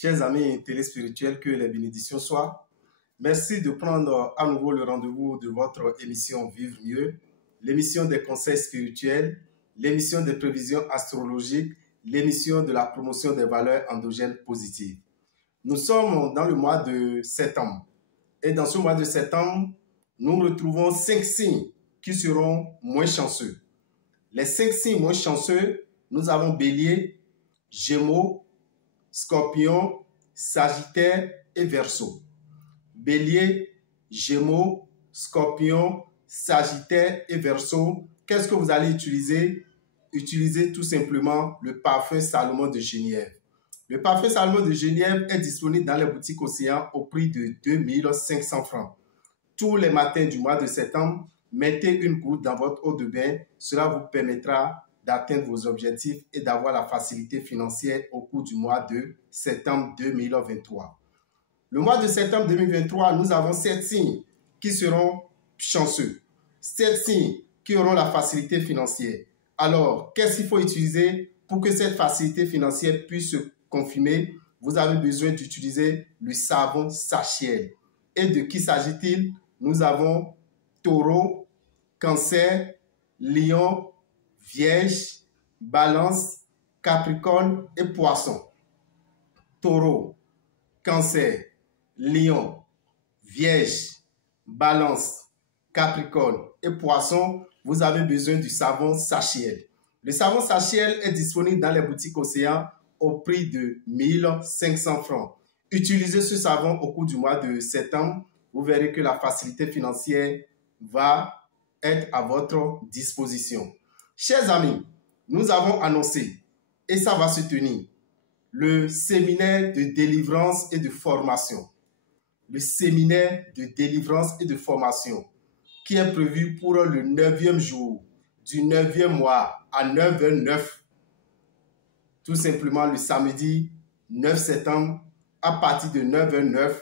Chers amis téléspirituels, que les bénédictions soient. Merci de prendre à nouveau le rendez-vous de votre émission Vivre mieux, l'émission des conseils spirituels, l'émission des prévisions astrologiques, l'émission de la promotion des valeurs endogènes positives. Nous sommes dans le mois de septembre. Et dans ce mois de septembre, nous retrouvons 5 signes qui seront moins chanceux. Les 5 signes moins chanceux, nous avons Bélier, Gémeaux, Scorpion, Sagittaire et Verseau. Bélier, Gémeaux, Scorpion, Sagittaire et Verseau. Qu'est-ce que vous allez utiliser? Utilisez tout simplement le parfum Salomon de Genièvre. Le parfum Salomon de Genièvre est disponible dans les boutiques Océan au prix de 2500 francs. Tous les matins du mois de septembre, mettez une goutte dans votre eau de bain. Cela vous permettra d'atteindre vos objectifs et d'avoir la facilité financière au cours du mois de septembre 2023. Le mois de septembre 2023, nous avons 7 signes qui seront chanceux. 7 signes qui auront la facilité financière. Alors, qu'est-ce qu'il faut utiliser pour que cette facilité financière puisse se confirmer? Vous avez besoin d'utiliser le savon Sachiel. Et de qui s'agit-il? Nous avons Taureau, Cancer, Lion, Vierge, Balance, Capricorne et Poisson. Taureau, Cancer, Lion, Vierge, Balance, Capricorne et Poisson, vous avez besoin du savon Sachiel. Le savon Sachiel est disponible dans les boutiques Océan au prix de 1500 francs. Utilisez ce savon au cours du mois de septembre. Vous verrez que la facilité financière va être à votre disposition. Chers amis, nous avons annoncé, et ça va se tenir, le séminaire de délivrance et de formation. Le séminaire de délivrance et de formation qui est prévu pour le 9e jour du 9e mois à 9h09. Tout simplement le samedi 9 septembre à partir de 9h09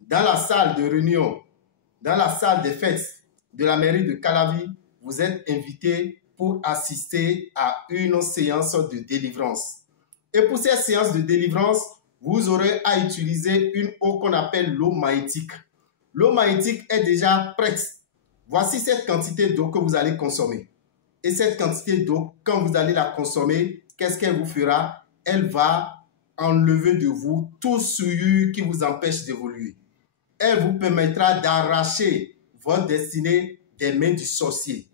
dans la salle de réunion, dans la salle des fêtes de la mairie de Calavi. Vous êtes invités pour assister à une séance de délivrance. Et pour cette séance de délivrance, vous aurez à utiliser une eau qu'on appelle l'eau maïtique. L'eau maïtique est déjà prête. Voici cette quantité d'eau que vous allez consommer. Et cette quantité d'eau, quand vous allez la consommer, qu'est-ce qu'elle vous fera? Elle va enlever de vous tout souillure qui vous empêche d'évoluer. Elle vous permettra d'arracher votre destinée des mains du sorcier.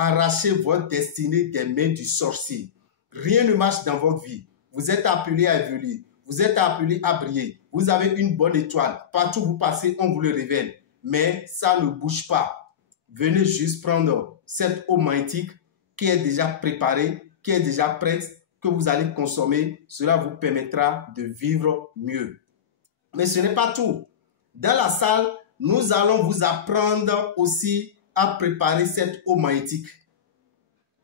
Arrachez votre destinée des mains du sorcier. Rien ne marche dans votre vie. Vous êtes appelé à évoluer. Vous êtes appelé à briller. Vous avez une bonne étoile. Partout où vous passez, on vous le révèle. Mais ça ne bouge pas. Venez juste prendre cette eau magnétique qui est déjà préparée, qui est déjà prête, que vous allez consommer. Cela vous permettra de vivre mieux. Mais ce n'est pas tout. Dans la salle, nous allons vous apprendre aussi à préparer cette eau magnétique.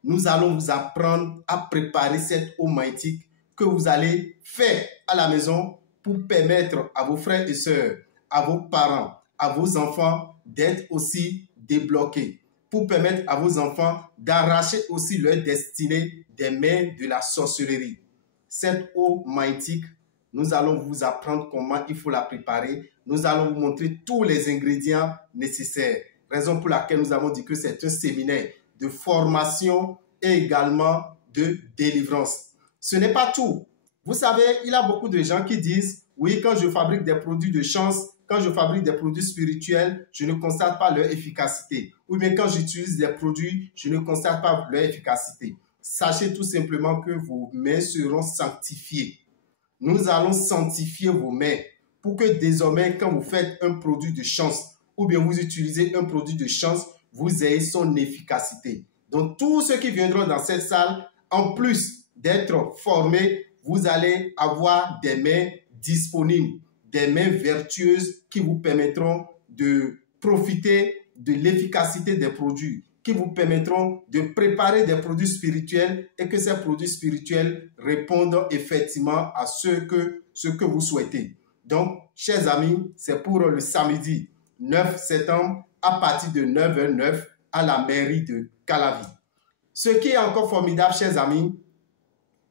Nous allons vous apprendre à préparer cette eau magnétique que vous allez faire à la maison pour permettre à vos frères et sœurs, à vos parents, à vos enfants d'être aussi débloqués, pour permettre à vos enfants d'arracher aussi leur destinée des mains de la sorcellerie. Cette eau magnétique, nous allons vous apprendre comment il faut la préparer. Nous allons vous montrer tous les ingrédients nécessaires. Raison pour laquelle nous avons dit que c'est un séminaire de formation et également de délivrance. Ce n'est pas tout. Vous savez, il y a beaucoup de gens qui disent, oui, quand je fabrique des produits de chance, quand je fabrique des produits spirituels, je ne constate pas leur efficacité. Ou bien quand j'utilise des produits, je ne constate pas leur efficacité. Sachez tout simplement que vos mains seront sanctifiées. Nous allons sanctifier vos mains pour que désormais, quand vous faites un produit de chance, ou bien vous utilisez un produit de chance, vous ayez son efficacité. Donc, tous ceux qui viendront dans cette salle, en plus d'être formés, vous allez avoir des mains disponibles, des mains vertueuses qui vous permettront de profiter de l'efficacité des produits, qui vous permettront de préparer des produits spirituels et que ces produits spirituels répondent effectivement à ce que vous souhaitez. Donc, chers amis, c'est pour le samedi 9 septembre à partir de 9h09 à la mairie de Calavi. Ce qui est encore formidable, chers amis,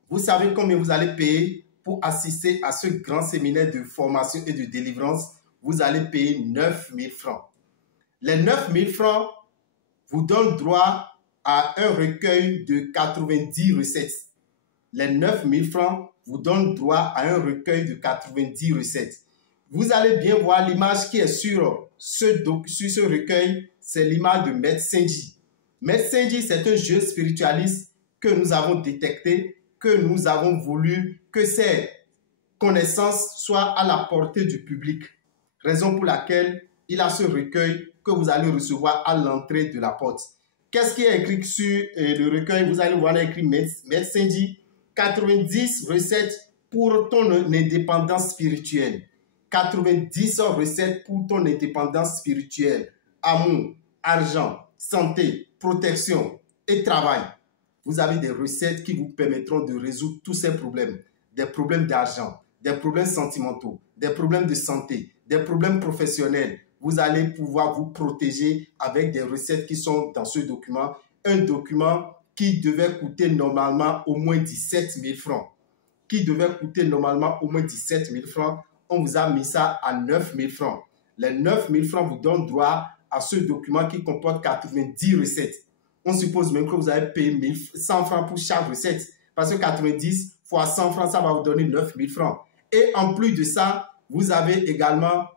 vous savez combien vous allez payer pour assister à ce grand séminaire de formation et de délivrance, vous allez payer 9 000 francs. Les 9 000 francs vous donnent droit à un recueil de 90 recettes. Les 9 000 francs vous donnent droit à un recueil de 90 recettes. Vous allez bien voir l'image qui est sur ce recueil, c'est l'image de Maître Senji. Maître Senji, c'est un jeune spiritualiste que nous avons détecté, que nous avons voulu que ses connaissances soient à la portée du public. Raison pour laquelle il a ce recueil que vous allez recevoir à l'entrée de la porte. Qu'est-ce qui est écrit sur le recueil? Vous allez voir écrit Maître Senji, 90 recettes pour ton indépendance spirituelle. 90 recettes pour ton indépendance spirituelle. Amour, argent, santé, protection et travail. Vous avez des recettes qui vous permettront de résoudre tous ces problèmes. Des problèmes d'argent, des problèmes sentimentaux, des problèmes de santé, des problèmes professionnels. Vous allez pouvoir vous protéger avec des recettes qui sont dans ce document. Un document qui devait coûter normalement au moins 17 000 francs. Qui devait coûter normalement au moins 17 000 francs. On vous a mis ça à 9 000 francs. Les 9 000 francs vous donnent droit à ce document qui comporte 90 recettes. On suppose même que vous avez payé 100 francs pour chaque recette. Parce que 90 fois 100 francs, ça va vous donner 9 000 francs. Et en plus de ça, vous avez également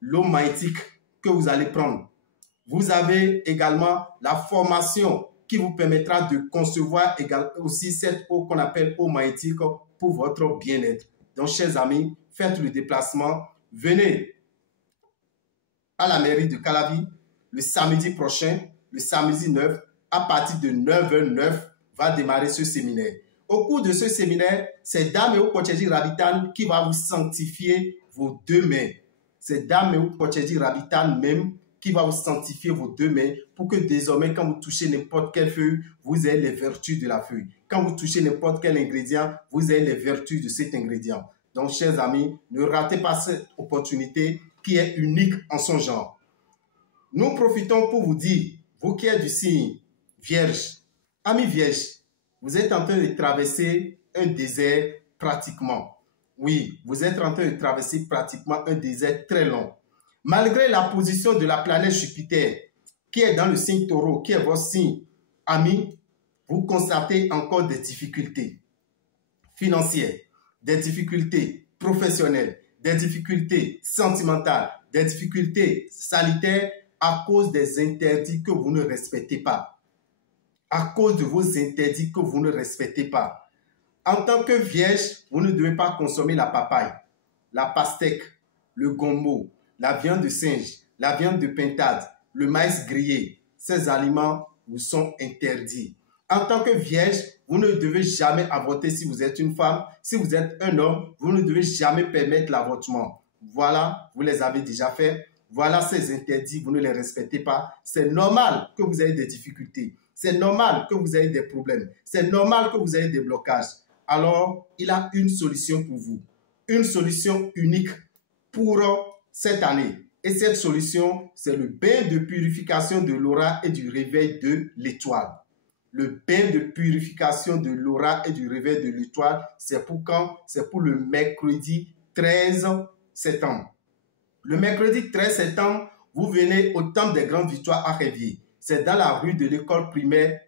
l'eau magnétique que vous allez prendre. Vous avez également la formation qui vous permettra de concevoir aussi cette eau qu'on appelle eau magnétique pour votre bien-être. Donc, chers amis, faites le déplacement. Venez à la mairie de Calavi le samedi prochain, le samedi 9, à partir de 9h09, va démarrer ce séminaire. Au cours de ce séminaire, c'est Dame Eo Pocheji Rabitan qui va vous sanctifier vos deux mains. C'est Dame Eo Pocheji Rabitan même qui va vous sanctifier vos deux mains pour que désormais, quand vous touchez n'importe quelle feuille, vous ayez les vertus de la feuille. Quand vous touchez n'importe quel ingrédient, vous ayez les vertus de cet ingrédient. Donc, chers amis, ne ratez pas cette opportunité qui est unique en son genre. Nous profitons pour vous dire, vous qui êtes du signe Vierge, amis Vierge, vous êtes en train de traverser un désert pratiquement. Oui, vous êtes en train de traverser pratiquement un désert très long. Malgré la position de la planète Jupiter, qui est dans le signe Taureau, qui est votre signe, amis, vous constatez encore des difficultés financières, des difficultés professionnelles, des difficultés sentimentales, des difficultés sanitaires à cause des interdits que vous ne respectez pas. À cause de vos interdits que vous ne respectez pas. En tant que vierge, vous ne devez pas consommer la papaye, la pastèque, le gombo, la viande de singe, la viande de pintade, le maïs grillé. Ces aliments vous sont interdits. En tant que vierge, vous ne devez jamais avorter si vous êtes une femme. Si vous êtes un homme, vous ne devez jamais permettre l'avortement. Voilà, vous les avez déjà fait. Voilà ces interdits, vous ne les respectez pas. C'est normal que vous ayez des difficultés. C'est normal que vous ayez des problèmes. C'est normal que vous ayez des blocages. Alors, il a une solution pour vous. Une solution unique pour cette année. Et cette solution, c'est le bain de purification de l'aura et du réveil de l'étoile. Le bain de purification de l'aura et du réveil de l'étoile, c'est pour quand? C'est pour le mercredi 13 septembre. Le mercredi 13 septembre, vous venez au Temple des Grandes Victoires à Révier. C'est dans la rue de l'école primaire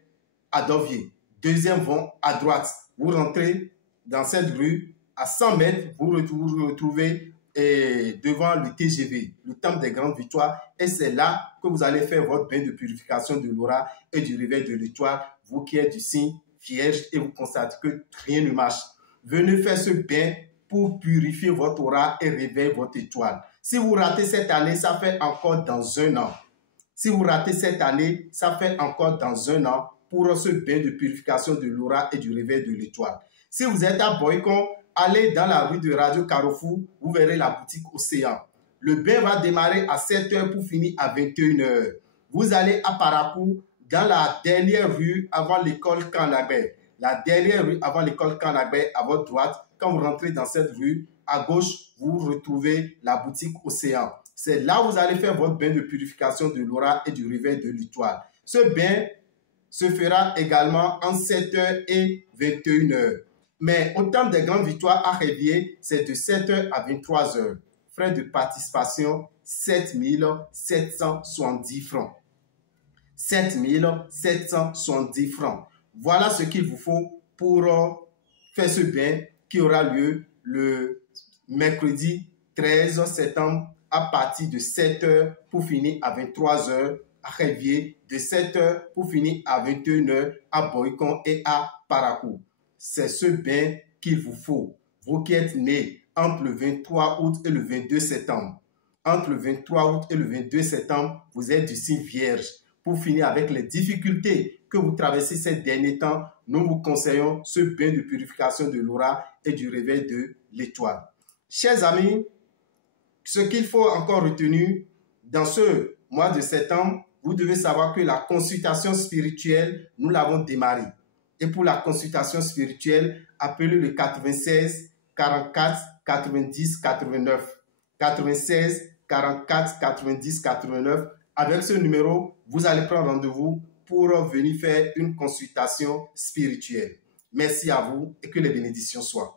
à Dovier. Deuxième vont à droite. Vous rentrez dans cette rue. À 100 mètres, vous vous retrouvez devant le TGV, le Temple des Grandes Victoires. Et c'est là que vous allez faire votre bain de purification de l'aura et du réveil de l'étoile. Vous qui êtes du signe Vierge et vous constatez que rien ne marche. Venez faire ce bain pour purifier votre aura et réveiller votre étoile. Si vous ratez cette année, ça fait encore dans un an. Si vous ratez cette année, ça fait encore dans un an pour ce bain de purification de l'aura et du réveil de l'étoile. Si vous êtes à Boycon, allez dans la rue de Radio Carrefour, vous verrez la boutique Océan. Le bain va démarrer à 7h pour finir à 21h. Vous allez à Parakou, dans la dernière rue avant l'école Kanagbe. La dernière rue avant l'école Kanagbe, à votre droite. Quand vous rentrez dans cette rue, à gauche, vous retrouvez la boutique Océan. C'est là où vous allez faire votre bain de purification de l'aura et du réveil de l'étoile. Ce bain se fera également en 7h et 21h. Mais au terme des grandes victoires à Révier, c'est de 7h à 23h. Frais de participation, 7 770 francs. 7 770 francs. Voilà ce qu'il vous faut pour faire ce bain qui aura lieu le mercredi 13 septembre à partir de 7h pour finir à 23h à Révier, de 7h pour finir à 21h à Boycon et à Parakou. C'est ce bain qu'il vous faut. Vous qui êtes nés entre le 23 août et le 22 septembre. Entre le 23 août et le 22 septembre, vous êtes du signe vierge. Pour finir avec les difficultés que vous traversez ces derniers temps, nous vous conseillons ce bain de purification de l'aura et du réveil de l'étoile. Chers amis, ce qu'il faut encore retenir dans ce mois de septembre, vous devez savoir que la consultation spirituelle, nous l'avons démarrée. Et pour la consultation spirituelle, appelez le 96 44 90 89. 96 44 90 89. Avec ce numéro, vous allez prendre rendez-vous pour venir faire une consultation spirituelle. Merci à vous et que les bénédictions soient.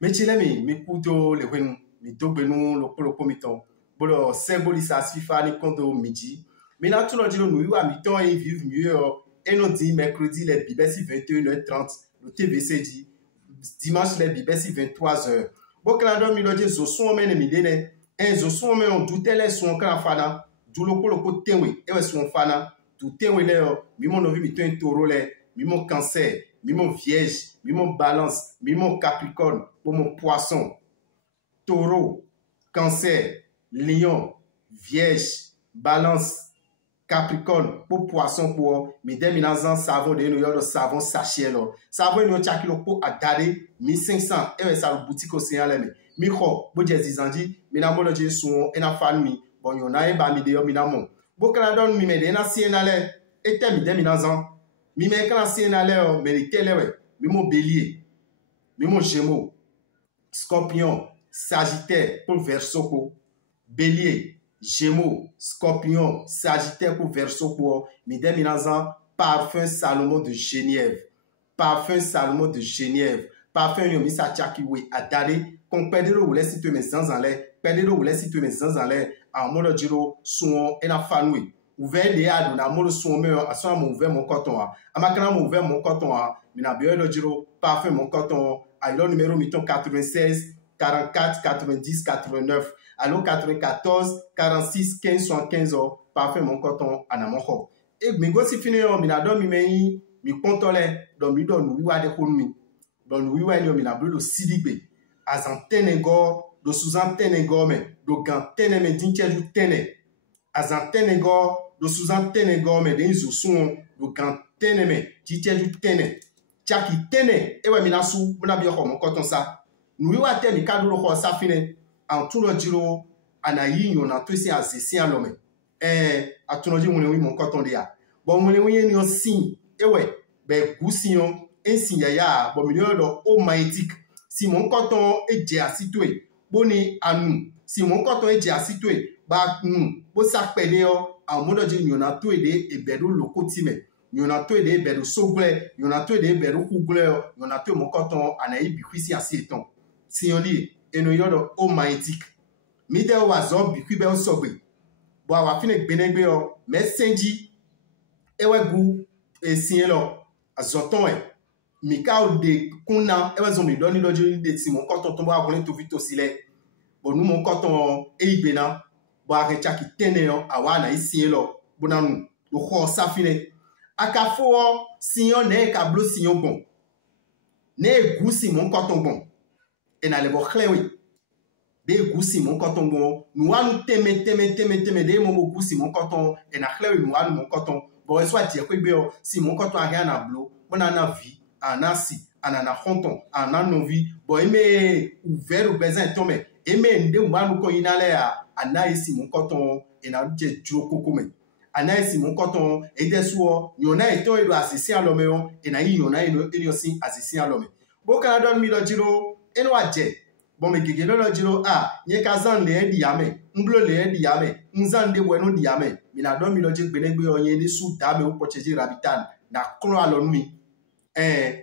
Mechilemi, mikuto le wenu, mitobenu lo komiton. Bolo sembolisa sifa ni kondo midi. Mais là, tout le monde nous a mis temps et vivre mieux. Et nous dit mercredi, les bibes si 21h30, le TVC dit. Dimanche, les bibes si 23h. Bon, quand on a dit, zo son men emidene. En zo son men on doutait les son quand fana. Du loko tenwe. Et son fana. Du tenwe le, mi mon ovi mi ten taureau le. Mi mon cancer. Mi mon vierge. Mi mon balance. Mi mon capricorne. Pour mon poisson. Taureau. Cancer. Lion. Vierge. Balance. Capricorne, pour poisson, pour mesdames, minazan, savon de nous, le savon sachet, là. Savon, nous, tchakilo, pour adare, 1500, et ça, le boutique au Seigneur, là, mais, micro, bon, j'ai dit, minamo, le j'ai son, et na famille, bon, y'en a un, bah, midéo, minamo. Bon, quand on donne, mimé, et na sien, là, et t'es, mesdames, minazan, mimé, quand on sien, là, mérité, là, mimo bélier, mimo gémeaux, scorpion, sagittaire, pour verseau, bélier, Gémeaux, Scorpion, Sagittaire pour Verseau pour Midem Minazan, parfum Salomon de Genève. Parfum Salomon de Genève. Parfum Yomisa Tchakiwe Adare. Qu'on perde le roulé si tu mets sans en l'air. Perde le roulé si tu mets sans en l'air. En mode giro, son et la fanoui. Ouvert les adou, na mode son meilleur. À son mon ouvert mon coton. À ma canne mon ouvert mon coton. Mina bien le giro, parfum mon coton. À l'heure numéro miton 96 44 90 89. Allo 94 46 15 75 ans, parfait mon coton anamoho. Et mi gosi fini yo mina do mi mei mi kontole do mi do nu wiwa de konmi. Do nu wiwa ni mi na blo sidibe. Azan tenego do suzan tenego me do gan tene me dincheju tene. Azan tenego do suzan tenego me de izo sun do gan tene me dincheju tene. Chaki tene ewe mi na su mona bi ho mon coton sa. Nu wiwa te mi kaduro ho sa fini. En tout le giro, anayi yon a tout si a zesi an lome. A tout le giro, mon coton de ya. Bon, mon yon si, ewe, ben, goussi yon, si ya, bon, milieu de eau magnétique. Si mon coton est déjà situé, boni anou. Si mon coton est déjà situé, bah, bon, ça pède yo, en mode giro, yon a tout aidé, et bedou lokotime. Yon a tout aidé, bedou sogle, yon a tout aidé, bedou kougle, yon a tout mon coton, anayi bikwisi a sieton. Si yon li, et nous avons eau magnétique. Mide ou azon bikui be o sobe. Bo awa fine benegbe o mais senji ewe gu e sien lo azoton e. Mika o de kuna ewe zon mi doni lo joni de si mon koton tombo avole to vito sile. Bo nou mon koton e ibena bo arecha ki tene yo awa na isien lo bonanu lo ho sa fine. Akafo sion ne kablo sion bon. Ne gu si mon koton bon. Et na le bo khlewi. De goussi mon coton bon, nous allons teme, de mon goussi mon coton, et na khlewi nous allons mon coton. Bon, soit dire que si mon coton a rien à blo, on a na vie, en a si, en a honton, en a non vie, bon, aimé ouvert au besoin tomé, aimé nde ou nous ko inale a na ici mon coton, et na je djo kokome. Ana ici mon coton, et des soirs, y'en a eto et do assisser à l'homme, et na y'en a et aussi assisser à l'homme. Bon, quand on donne mi lo jiro, et no a je. Bon, mais quelqu'un le dit, n'y kazan le diame, m'bleu le diame, m'zan de bueno diame, mais na don mi lo dit benegbe onye de sous dame ou pocheji rabitan, na klo alonmi.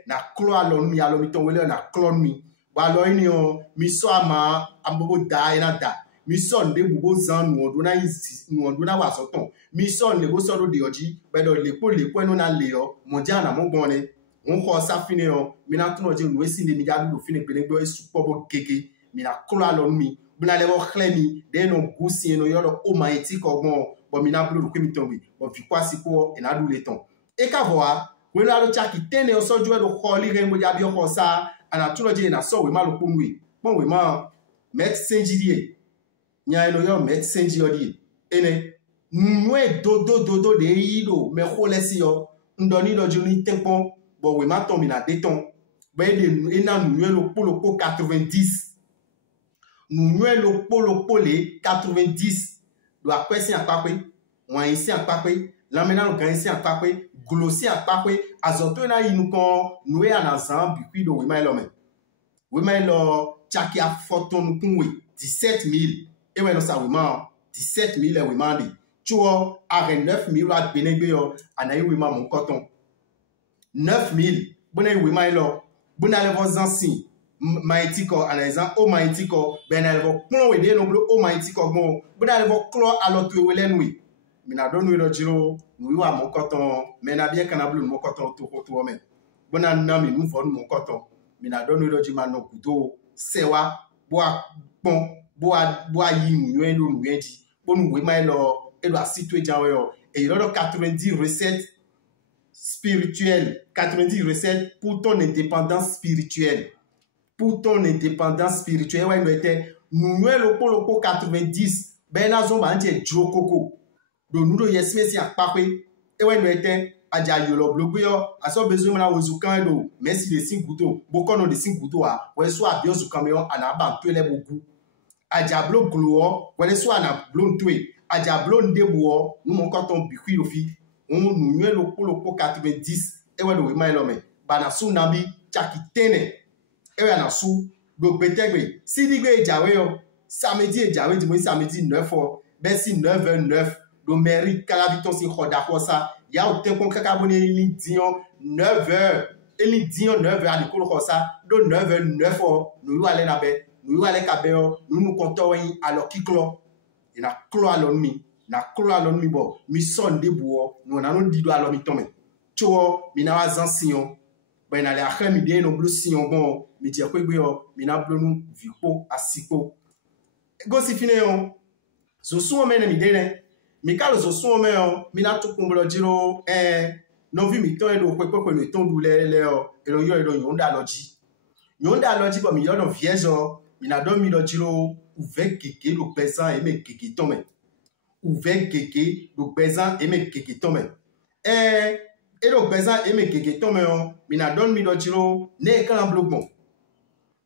na klo alon mi alo mi ton wele na klon mi ba lo ni o mi so ama ambobo da ina da mi so nde bubo zan nu odo na wa so ton mi so ne bo so do de oji be do lepo enu na le o mo ja na mo gbon ni won ko sa fini o mi na tun oje nu esi ni mi ja do fini pe ne gbo esu pobo gege mi na klo alon mi buna le bo khle mi de no gusi no yo lo o ma eti ko gbon bo mi na blu ko mi ton bi bo fi kwa sipo e na du le ton e ka voa we la lo cha ki tene o so jo do kholi re mo ja bi o ko sa ana tun oje na so we ma lo ponu we pon we ma médecin die nya eno yo médecin die ene nwe dodo de yido me kholesi yo ndoni do joni tempon bo we ma ton mi na deton be de ena nwe lo polo 90 nwe lo polo le 90 do akwesi apapwe wan isi apapwe lamena lo gan isi apapwe glosi apapwe azoto na yinu kon nwe anazan bi do we ma lo chaki a foton kunwe 17000 e we no sa we ma 17000 we ma di chuo are 9000 la benegbe yo anayi we ma mon coton 9000 bona we ma lo bona le vos ansi maitiko anazan o maitiko ben le vo klon we de no blo o maitiko gbon bona le vo klon alotu we lenwi mi na do no ro jiro no wa mon coton me na bien kana blo mon coton to me bona na mi nu fo mon coton mi na do no ro jima no kudo sewa boa pon boa yi nu yen lo nu di bonu we ma lo e do asitwe jawe yo et il y a 90 recettes spirituelles 90 recettes pour ton indépendance spirituelle ouais no était nu lo polo 90 ben na zo ba nje dro koko do nu do yesme si apakwe e ouais no était aja yolo blogbe yo aso bezo na wozukan do merci de sin guto bokono de sin guto a we so abio zukan me yo anaba to le bogu aja blo glo we so ana blo ntwe aja blo ndebo nu mo koton bikwi ofi nu nwe lo polo 90 e we do we ma lo me bana su nabi chaki tene e we na su do betegbe sidigbe ejawe yo samedi ejawe di mo samedi 9 besi 9 do mairie kalabiton si khoda ko sa ya o te kon kaka boni ni dion 9h eli dion 9h ali ko ko sa do 9 nu yu ale na be nu yu ale ka be o nu konto yin alo kiklo ina klo alon mi bo mi son de buo nu na no dido alo mi tome cho mi na wa zan sion ba ina le akhe mi de no blu sion bon mi je ko gbe o mi na blu nu vipo asipo go si fine o so so me na mi de ne mi ka lo so so me o mi na to kumblo jiro no vi mi to e do pepe le ton du le o e lo yo yonda loji bo mi yo no viejo mi na do mi lo jiro uve keke lo pesan e me keke tome uve keke lo pesan e me keke tome e lo pesan e me keke tome o mi na do mi lo jiro ne kan blogbon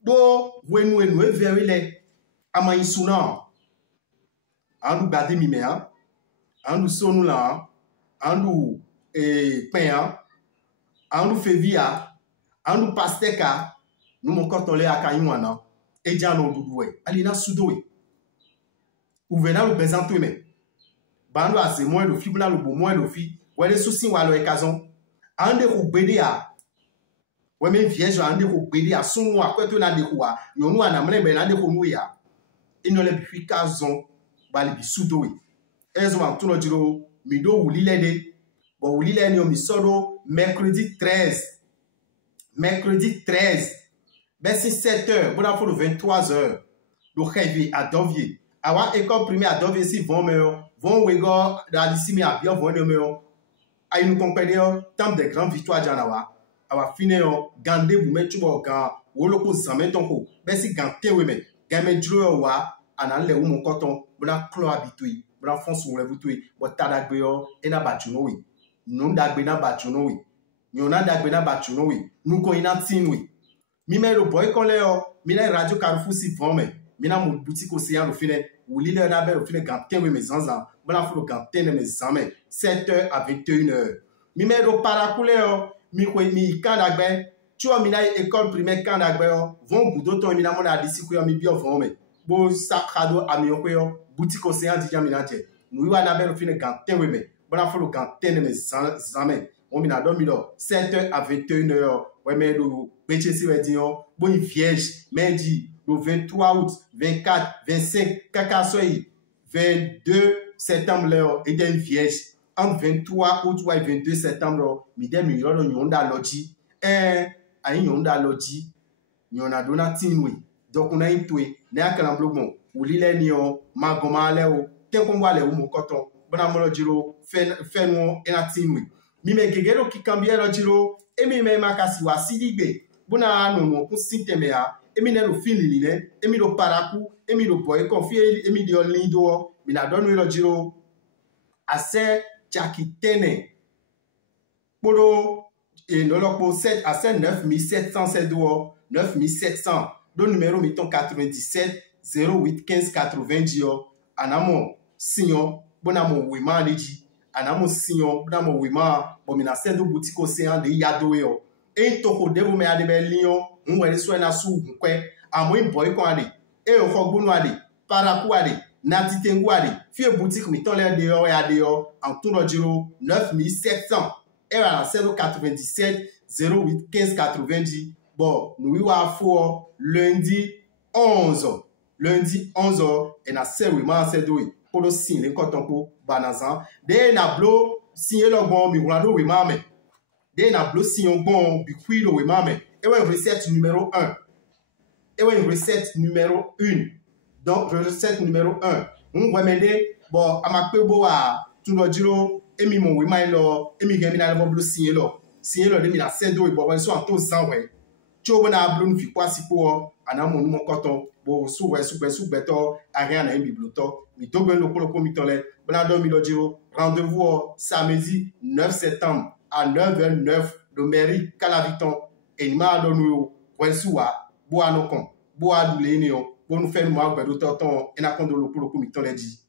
do wenu e very le ama isuna andu gbade mi me ha andu sonu la andu pen andu fevia andu pasteka nu mo koton le akayin wana eja no dudu we ali na sudo we uvena lo pesan to me bando ase mo lo fi bla lo bo mo lo fi we le susin wa lo ekazon ande ko gbede a we me viejo ande ko gbede a sunu akweto na de ko wa yonu ana mle be na de ko nu ya ino le bi kazon bali bi sudo we ezo ma tuno jiro mi do wulile de bo wulile ni o mi soro mercredi 13 Bessi 7h, bon afo 23h. Do heavy à Dovier. Awa école primaire à Dovier si vont wego da d'ici mi a bien vont me ay nous compagnon temps de grandes victoires janawa. Awa fine on gande bu metu bo gan wolo ko zamen ton ko. Bessi gante we me. Game dro wa anan le mon coton bona clo habitui. Bona fonce ou revutui. Bo tadagbe yo e na bachuno we. Non dagbe na bachuno we. Nyona dagbe na bachuno we. Nou ko ina tin we. Mi me lo boy kon le yo, mi na radio Carrefour si vome, mi na mo boutique océan lo fine, ou li le na be lo fine ganten we me zanzan, bona fo lo ganten me zame, 7h à 21h. Mi me lo parakoule yo, mi kwe mi kandagbe, tu mi na école primaire kandagbe yo, von gudo to mi na mo na disi ko yo mi bio vome. Bo sakado ami yo ko yo, boutique océan di ya mi na je. Nou yo na be lo fine ganten we me, bona fo lo ganten me zame. on mina dormi là 7h à 21h ouais mais do betchesi ouais dit on bon vierge mercredi le 23 août 24 25 kaka soyi 22 septembre là et une vierge entre 23 août et 22 septembre mi dem mi ro nyonda loji ayi nyonda loji nyona dona tinwe donc on a intwe ne akala blogon ulile ni o magoma le o ten ko wale o mo koton bona mo lo jiro fenwo ena tinwe mi me gegero ki kambie lo jiro emi me makasi wa sidigbe bona no mo ku sinteme a emi ne lo fili le emi lo paraku emi lo boy confie emi di olindo mi na donu lo jiro ase jakitene poro et nolopo 7 à 9700 c'est do 9700 le numéro mettons 97 08 15 90 anamo signon bonamo wema leji anamo signon bonamo wema bomina sendo boutique océan de yado yo e toko devo me ade be lion nwe so na su nkwe amo boy ko ade e o fogbonu ade paraku ade natitengu ade fie boutique mettons le de yo ade yo en tour giro 9700 et à 97 08 15 90. Bon, nous avons lundi 11h. Lundi 11h, et na sewima sedoi. Pour le signe, les cotons pour banazan. Dès na blo, signé le bon, mi wado we mame. Dès na blo, signé le bon, bi cuido we mame. Et ouais, recette numéro 1. Et ouais, recette numéro 1. Donc, recette numéro 1. On va m'aider. Bon, à ma pebo à tout le giro. Emi mon we mai lo, emi gemi na le blo signé lo. Signé lo de mi na sedo e bo so en to san we. Chobo na blon fi kwa sipo ana mo nu mo koton bo su beto rien na bibloto mi dogo lo ko mi tole bla do mi lo jiro rendez-vous samedi 9 septembre à 9h09 de mairie Calaviton et ma do nu wensuwa bo anokon bo adule ni o bo nu fe mo agbedo toton ina kondo lo ko mi tole di